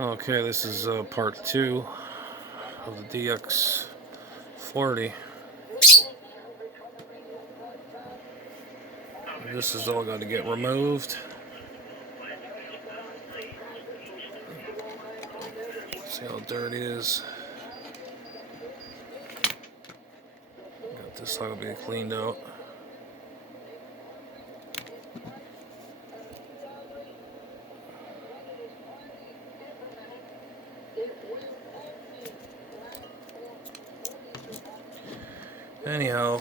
Okay, this is part 2 of the DX-4O. This is all got to get removed. See how dirty it is. Got this all being cleaned out. Anyhow,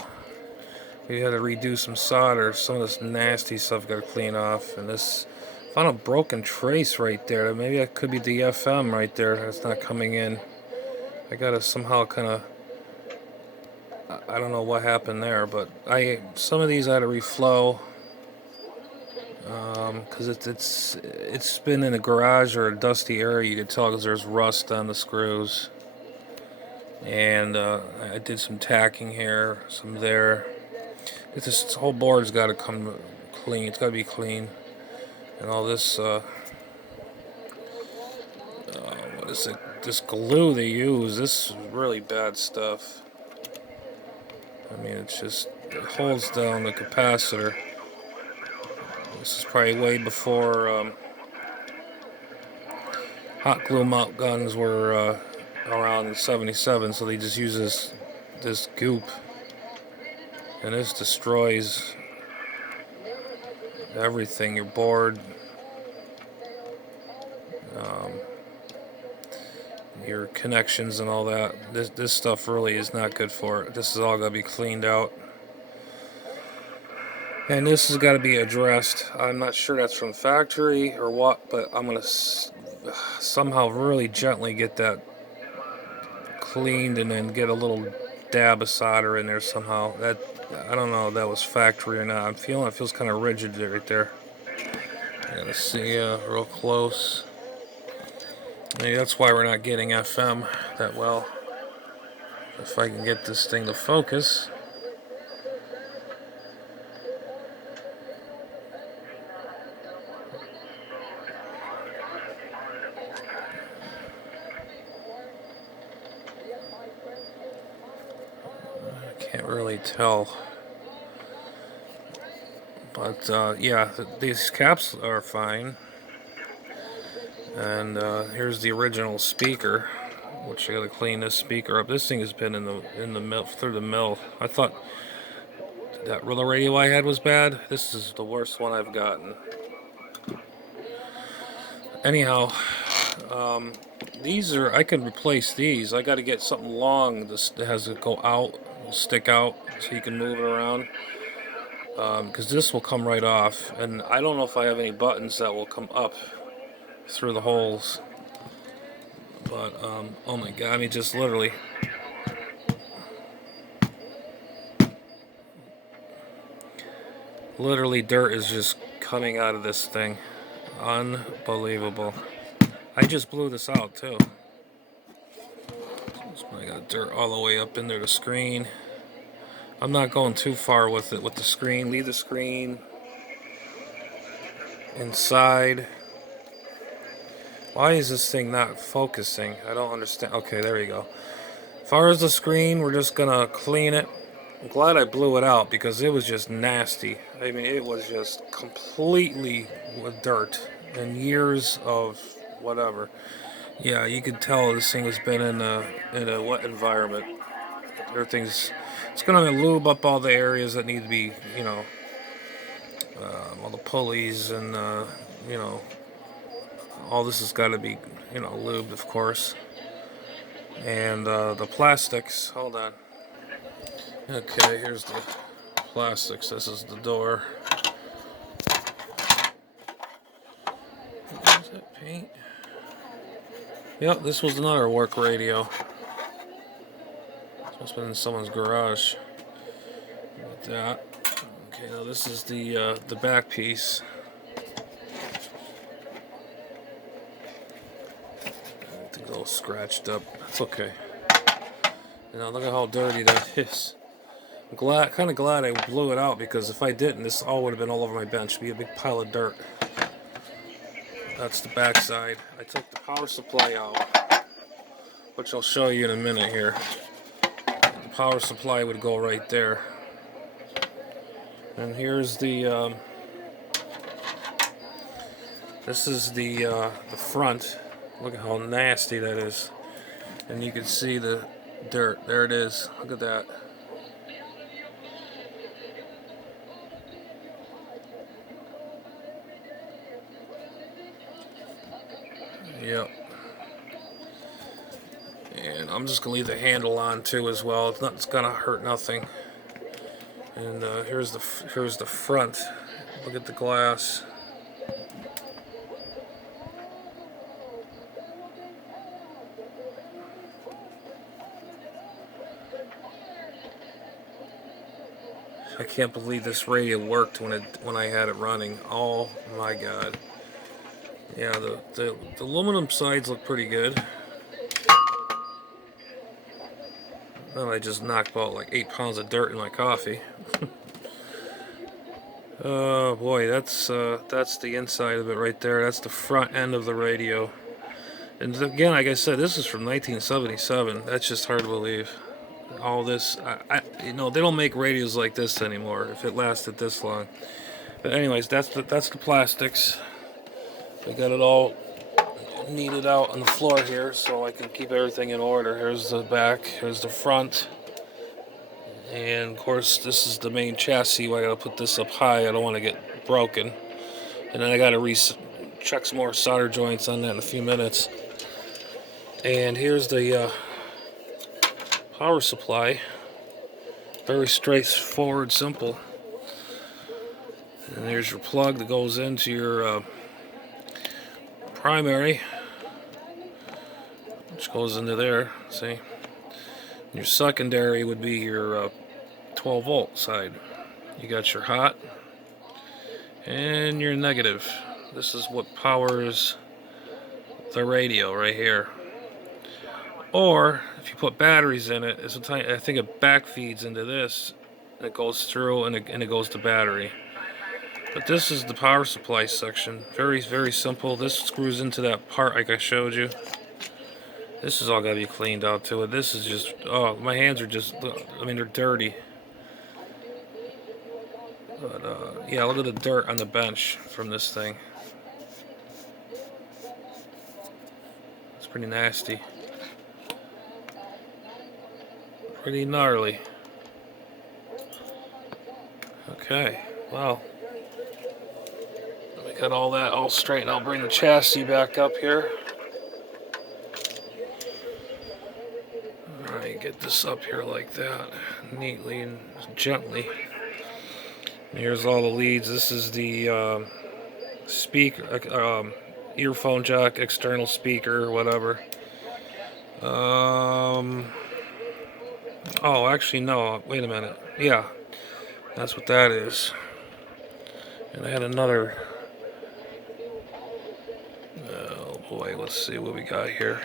we had to redo some solder. Some of this nasty stuff got to clean off. And this, found a broken trace right there. Maybe that could be the FM right there. That's not coming in. I got to somehow kind of, I don't know what happened there, but some of these I had to reflow. Because it's been in a garage or a dusty area. You could tell because there's rust on the screws. And I did some tacking here, some there. This whole board's got to come clean. It's got to be clean. And all this, what is it? This glue they use. This is really bad stuff. I mean, it holds down the capacitor. This is probably way before hot glue melt guns were around in '77, so they just use this goop, and this destroys everything. Your board, your connections, and all that. This stuff really is not good for it. This is all got to be cleaned out. And this has got to be addressed. I'm not sure that's from factory or what, but I'm going to somehow really gently get that cleaned and then get a little dab of solder in there somehow. That, I don't know if that was factory or not. I'm feeling it feels kind of rigid right there. Let's see real close. Maybe that's why we're not getting FM that well. If I can get this thing to focus. Can't really tell, but yeah, these caps are fine. And here's the original speaker, which I gotta clean this speaker up. This thing has been in the mill, through the mill. I thought that the radio I had was bad. This is the worst one I've gotten. Anyhow, these are, I can replace these. I got to get something long that has to go out, stick out, so you can move it around. Because this will come right off, and I don't know if I have any buttons that will come up through the holes. But oh my god, I mean, just literally. Literally, dirt is just coming out of this thing. Unbelievable. I just blew this out too. I got dirt all the way up in there, the screen. I'm not going too far with it, with the screen. Leave the screen inside. Why is this thing not focusing? I don't understand. Okay, there we go. As far as the screen, we're just gonna clean it. I'm glad I blew it out because it was just nasty. I mean, it was just completely with dirt and years of whatever. Yeah, you could tell this thing has been in a wet environment. Everything's, it's gonna lube up all the areas that need to be, you know, all the pulleys and you know, all this has got to be, you know, lubed, of course. And the plastics. Hold on. Okay, here's the plastics. This is the door. Is that paint? Yep, this was another work radio. This must have been in someone's garage. Like that. Okay, now this is the back piece. Everything's all scratched up. It's okay. You know, look at how dirty that is. I'm kind of glad I blew it out, because if I didn't, this all would have been all over my bench. It'd be a big pile of dirt. That's the back side. I took the power supply out, which I'll show you in a minute here. The power supply would go right there. And here's the this is the front. Look at how nasty that is. And you can see the dirt. There it is. Look at that. Yep. And I'm just gonna leave the handle on too as well. It's gonna hurt nothing. And here's the front. Look at the glass. I can't believe this radio worked when I had it running. Oh my god. Yeah, the aluminum sides look pretty good. Then I just knocked about like 8 pounds of dirt in my coffee. Oh boy, that's the inside of it right there. That's the front end of the radio. And again, like I said, this is from 1977. That's just hard to believe. All this, you know, they don't make radios like this anymore. If it lasted this long. But anyways, that's the plastics. I got it all kneaded out on the floor here, so I can keep everything in order. Here's the back. Here's the front. And of course, this is the main chassis. I gotta put this up high. I don't want to get broken. And then I gotta check some more solder joints on that in a few minutes. And here's the power supply. Very straightforward, simple. And there's your plug that goes into your primary, which goes into there. See, your secondary would be your 12-volt side. You got your hot and your negative. This is what powers the radio right here. Or if you put batteries in it, I think it back feeds into this. It goes through and it goes to battery. But this is the power supply section. Very, very simple. This screws into that part like I showed you. This is all gotta be cleaned out too. This is just, oh, my hands are just, I mean, they're dirty. But yeah, look at the dirt on the bench from this thing. It's pretty nasty. Pretty gnarly. Okay, well, we got all that all straight. I'll bring the chassis back up here. Alright, get this up here like that, neatly and gently. And here's all the leads. This is the speaker, earphone jack, external speaker, whatever. Oh, actually, no. Wait a minute. Yeah, that's what that is. And I had another. Oh boy, let's see what we got here.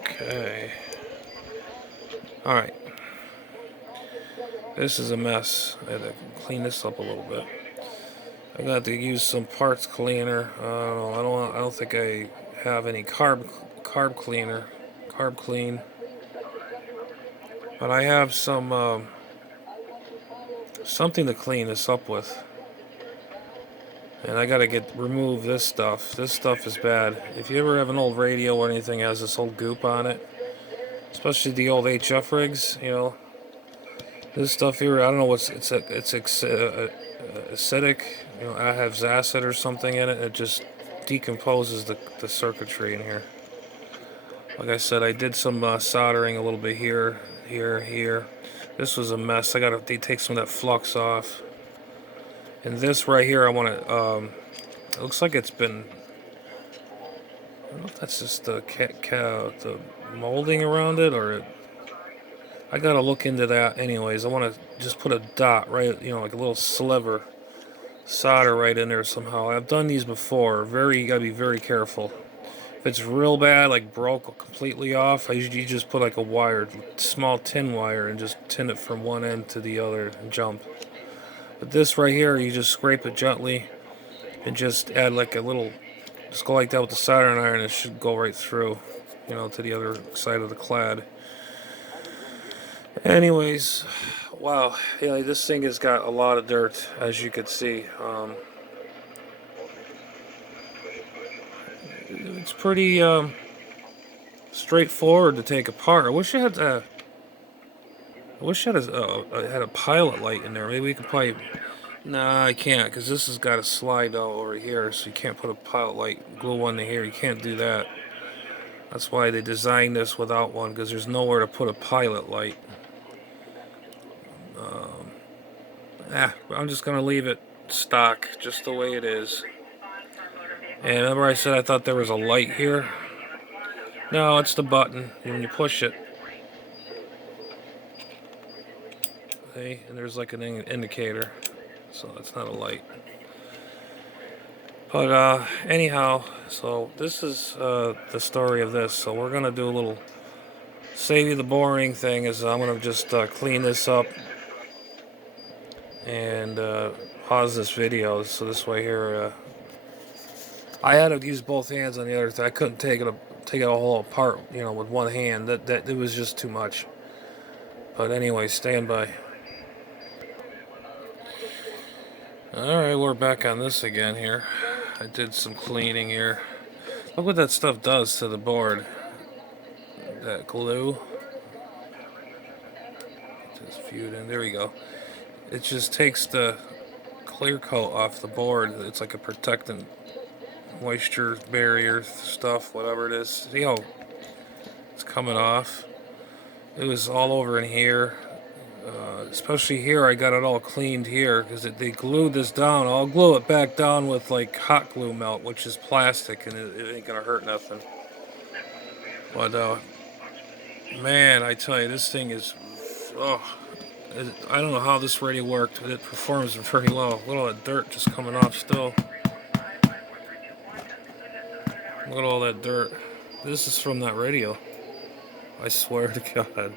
Okay. All right. This is a mess. I had to clean this up a little bit. I got to use some parts cleaner. I don't know. I don't think I have any carb clean. But I have some something to clean this up with. And I gotta remove this stuff. This stuff is bad. If you ever have an old radio or anything that has this old goop on it, especially the old HF rigs, you know, this stuff here, I don't know what's it's acidic. You know, I have acid or something in it. It just decomposes the circuitry in here. Like I said, I did some soldering a little bit here. This was a mess. I gotta take some of that flux off. And this right here, I want to. It looks like it's been. I don't know if that's just the molding around it, or I gotta look into that. Anyways, I want to just put a dot right, you know, like a little sliver, solder right in there somehow. I've done these before. You gotta be very careful. If it's real bad, like broke completely off, I usually just put like a small tin wire, and just tin it from one end to the other and jump. But this right here, you just scrape it gently and just add like a little, just go like that with the soldering iron, and it should go right through, you know, to the other side of the clad. Anyways, wow, yeah, this thing has got a lot of dirt, as you could see. It's pretty straightforward to take apart. I wish I had had a pilot light in there. Maybe we could probably. Nah, I can't, because this has got a slide out over here, so you can't put a pilot light, glue one to here. You can't do that. That's why they designed this without one, because there's nowhere to put a pilot light. I'm just going to leave it stock, just the way it is. And remember I said I thought there was a light here? No, it's the button. When you push it, see, and there's like an indicator. So that's not a light. But anyhow, so this is the story of this. So we're gonna do a little, save you the boring thing, is I'm gonna just clean this up and pause this video. So this way here, I had to use both hands on the other thing. I couldn't take it all apart, you know, with one hand. That it was just too much. But anyway, stand by. Alright, we're back on this again here. I did some cleaning here. Look what that stuff does to the board. That glue. Just viewed in. There we go. It just takes the clear coat off the board. It's like a protectant, moisture barrier stuff, whatever it is. See how it's coming off? It was all over in here. Especially here, I got it all cleaned here because they glued this down. I'll glue it back down with like hot glue melt, which is plastic, and it ain't gonna hurt nothing. But man, I tell you, this thing is, oh, I don't know how this radio worked, but it performs very well. Look at all that dirt just coming off still. Look at all that dirt. This is from that radio. I swear to God.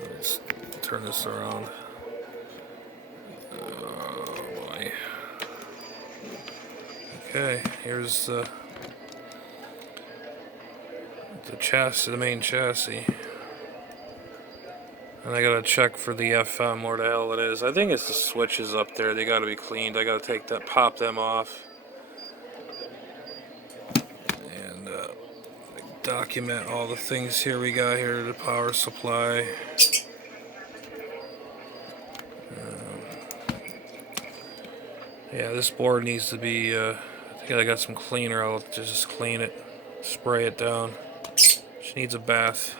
Let's turn this around. Oh boy. Okay, here's the chassis, the main chassis. And I gotta check for the FM, where the hell it is. I think it's the switches up there. They gotta be cleaned. I gotta pop them off. And document all the things here we got here. The power supply. Yeah, this board needs to be, I think I got some cleaner. I'll just clean it, spray it down. She needs a bath.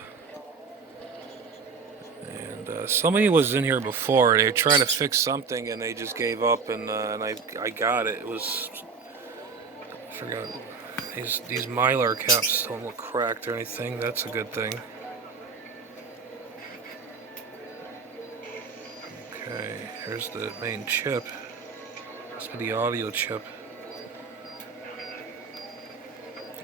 And somebody was in here before. They tried to fix something and they just gave up, and I got it. It was, I forgot. These Mylar caps don't look cracked or anything. That's a good thing. Okay, here's the main chip. Must be the audio chip.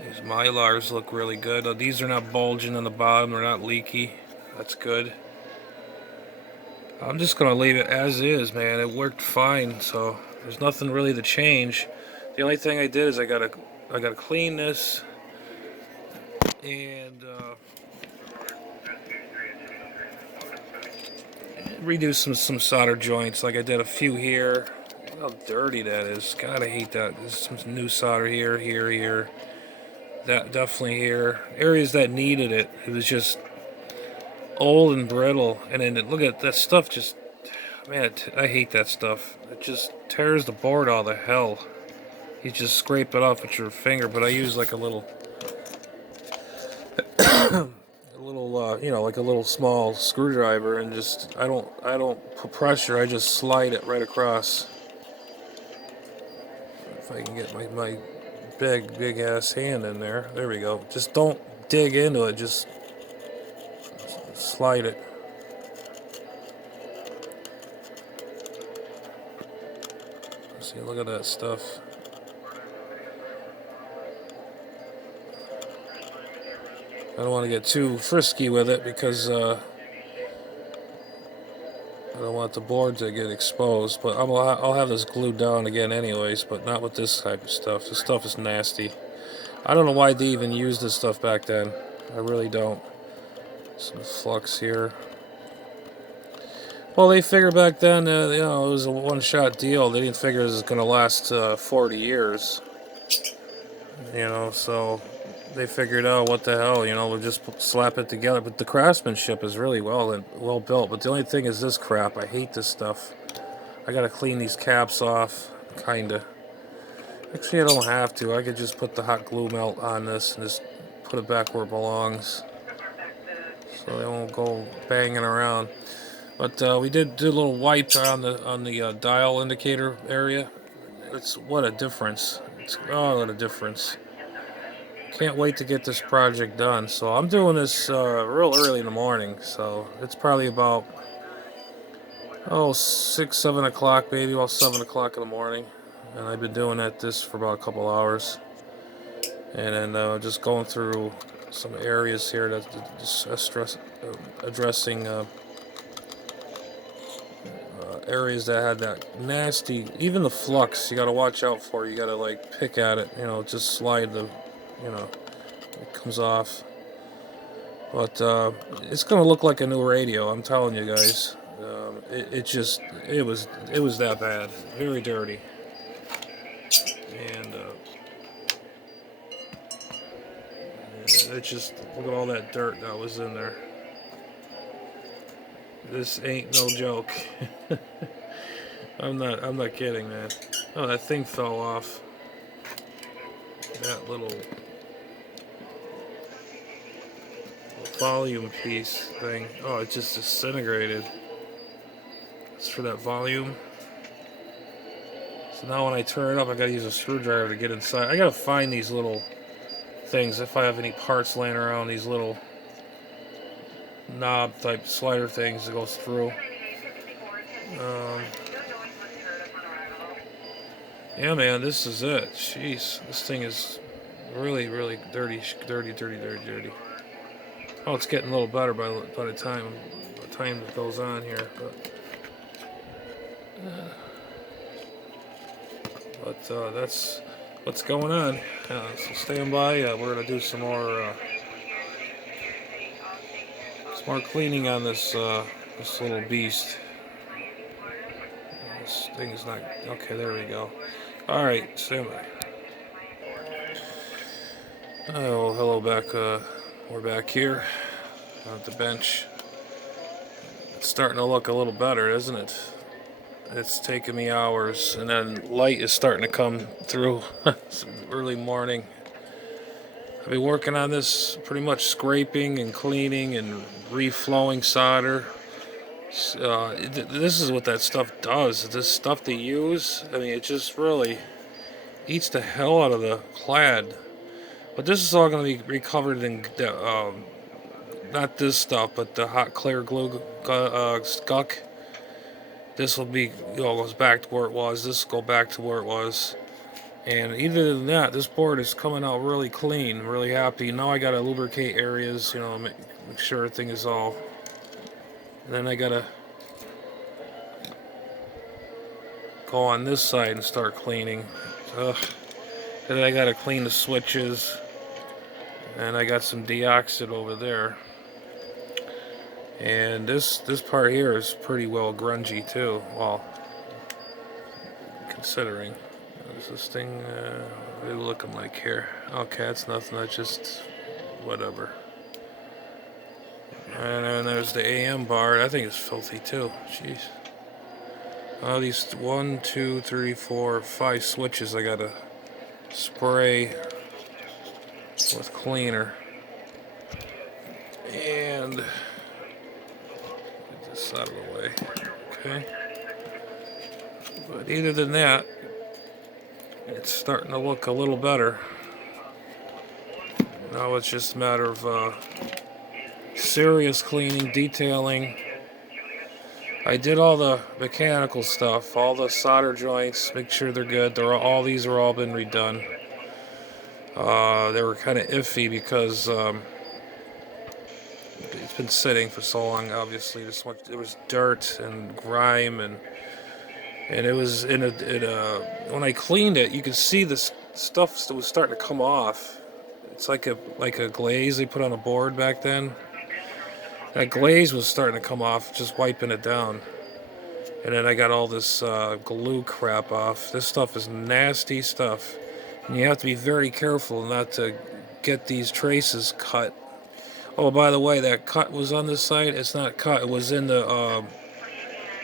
These Mylars look really good. Oh, these are not bulging on the bottom. They're not leaky. That's good. I'm just gonna leave it as is, man. It worked fine, so there's nothing really to change. The only thing I did is I gotta clean this and redo some solder joints. Like I did a few here. Look how dirty that is. God, I hate that. There's some new solder here, here. That definitely here. Areas that needed it. It was just old and brittle. And then look at that stuff. Just, man, I hate that stuff. It just tears the board all the hell. You just scrape it off with your finger. But I use like a little, you know, like a little small screwdriver, and just I don't put pressure. I just slide it right across. If I can get my big ass hand in there. There we go. Just don't dig into it. Just slide it. See, look at that stuff. I don't want to get too frisky with it because I I don't want the board to get exposed, but I'll have this glued down again anyways, but not with this type of stuff. This stuff is nasty. I don't know why they even used this stuff back then. I really don't. Some flux here. Well, they figured back then, you know, it was a one-shot deal. They didn't figure it was going to last 40 years. You know, so they figured, oh, what the hell, you know, we'll just slap it together. But the craftsmanship is really well built. But the only thing is this crap. I hate this stuff. I got to clean these caps off, kind of. Actually, I don't have to. I could just put the hot glue melt on this and just put it back where it belongs, so they won't go banging around. But we did do a little wipe on the dial indicator area. It's what a difference. Oh, what a difference. Can't wait to get this project done. So I'm doing this real early in the morning. So it's probably about 6, 7 o'clock, maybe about 7 o'clock in the morning. And I've been doing this for about a couple hours. And then just going through some areas here that's addressing areas that had that nasty, even the flux you gotta watch out for. You gotta like pick at it, you know, just slide the, you know, it comes off. But it's gonna look like a new radio, I'm telling you guys. It was that bad, very dirty. And it just, look at all that dirt that was in there. This ain't no joke. I'm not kidding, man. Oh, that thing fell off. That little volume piece thing. Oh, it just disintegrated. It's for that volume. So now when I turn it up, I gotta use a screwdriver to get inside. I gotta find these little things, if I have any parts laying around, these little knob type slider things that goes through. Yeah, man, this is it. Jeez, this thing is really, really dirty. Oh, it's getting a little better by the time it goes on here. But that's what's going on. So stand by. We're gonna do some more cleaning on this little beast. This thing is not okay. There we go. All right, stand by. Oh, hello back. We're back here at the bench. It's starting to look a little better, isn't it? It's taken me hours, and then light is starting to come through. It's early morning. I've been working on this, pretty much scraping and cleaning and reflowing solder. This is what that stuff does. This stuff they use, I mean, it just really eats the hell out of the clad. But this is all going to be recovered in not this stuff, but the hot clear glue scuck. This will be, goes back to where it was. This will go back to where it was. And either than that, this board is coming out really clean, really happy. Now I got to lubricate areas, make sure everything is all. And then I got to go on this side and start cleaning. Ugh. Then I got to clean the switches. And I got some deoxit over there. And this part here is pretty well grungy too. Well, considering. What's this thing what are you looking like here? Okay, that's nothing. That's just whatever. And then there's the AM bar. I think it's filthy too. Jeez. Oh, these 1, 2, 3, 4, 5 switches I gotta spray with cleaner. And get this out of the way. Okay. But either than that, it's starting to look a little better. Now it's just a matter of serious cleaning, detailing. I did all the mechanical stuff, all the solder joints, make sure they're good. All these are all been redone. They were kind of iffy because It's been sitting for so long. Obviously, there was dirt and grime, and it was when I cleaned it, you could see this stuff that was starting to come off. It's like a glaze they put on a board back then. That glaze was starting to come off, just wiping it down. And then I got all this glue crap off. This stuff is nasty stuff. And you have to be very careful not to get these traces cut. Oh, by the way, that cut was on this side. It's not cut. It was in the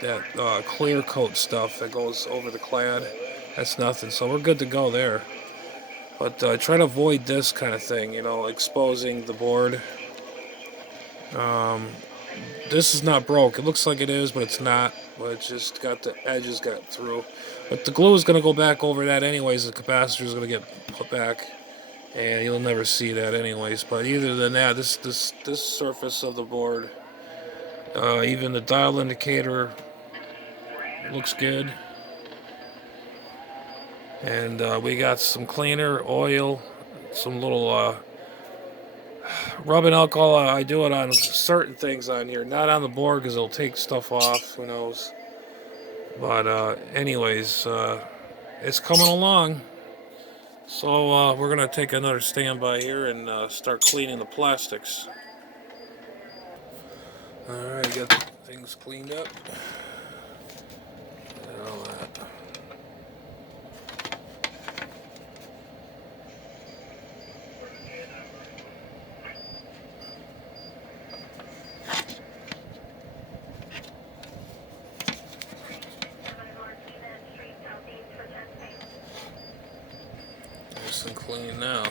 that clear coat stuff that goes over the clad. That's nothing. So we're good to go there. But try to avoid this kind of thing, exposing the board. This is not broke. It looks like it is, but it's not. But it's just got the edges got through. But the glue is going to go back over that anyways. The capacitor is going to get put back, and you'll never see that anyways. But either than that, this surface of the board, even the dial indicator looks good. And we got some cleaner, oil, some little rubbing alcohol. I do it on certain things on here, not on the board because it'll take stuff off. Who knows? But anyways, it's coming along. So we're gonna take another standby here and start cleaning the plastics. All right, got things cleaned up. And all that. Nice and clean now.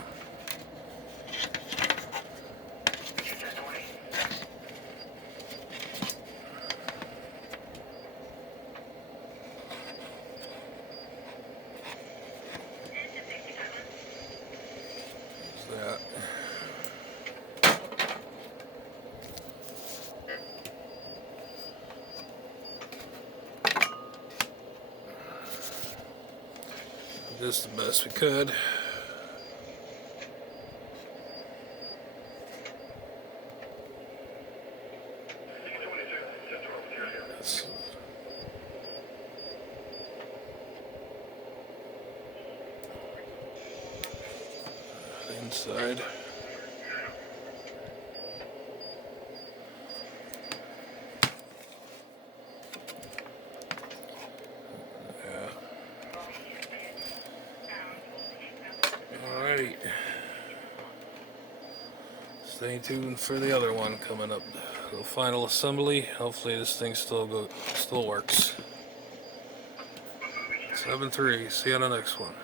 That. Just the best we could. Inside. Yeah. Alrighty. Stay tuned for the other one coming up. The final assembly. Hopefully this thing still works. 7-3. See you on the next one.